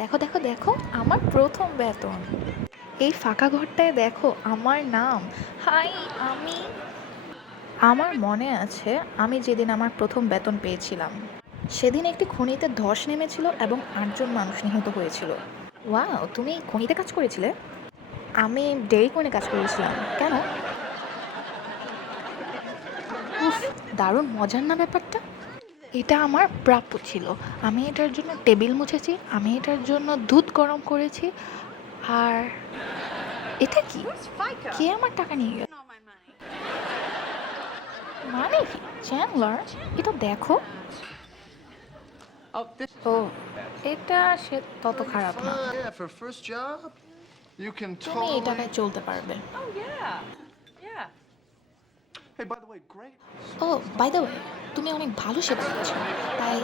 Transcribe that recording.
দেখো দেখো দেখো, আমার প্রথম বেতন। এই ফাঁকা ঘরটায় দেখো আমার নাম। হাই, আমি। আমার মনে আছে, আমি যেদিন আমার প্রথম বেতন পেয়েছিলাম, সেদিন একটি খনিতে ধস নেমেছিল এবং ৮ জন মানুষ নিহত হয়েছিল। ওয়াও, তুমি খনিতে কাজ করেছিলে? আমি ডেইরি কোণে কাজ করেছিলাম। কেন? উফ, দারুণ মজার না ব্যাপারটা? এটা আমার প্রাপ্য ছিল। আমি এটার জন্য টেবিল মুছেছি, আমি এটার জন্য দুধ গরম করেছি। আর এটা কি? কে আমার টাকা নিয়ে গেল? মানে কি? চ্যান্ডলার, এটা দেখো। ও, এটা সে তত খারাপ না। Yeah, for first job, you can তুমি এই totally. টাকায় চলতে পারবে। Hey, by the way, great. ও, বাই দ্য ওয়ে, তুমি অনেক ভালো সেবা দিয়েছো, তাই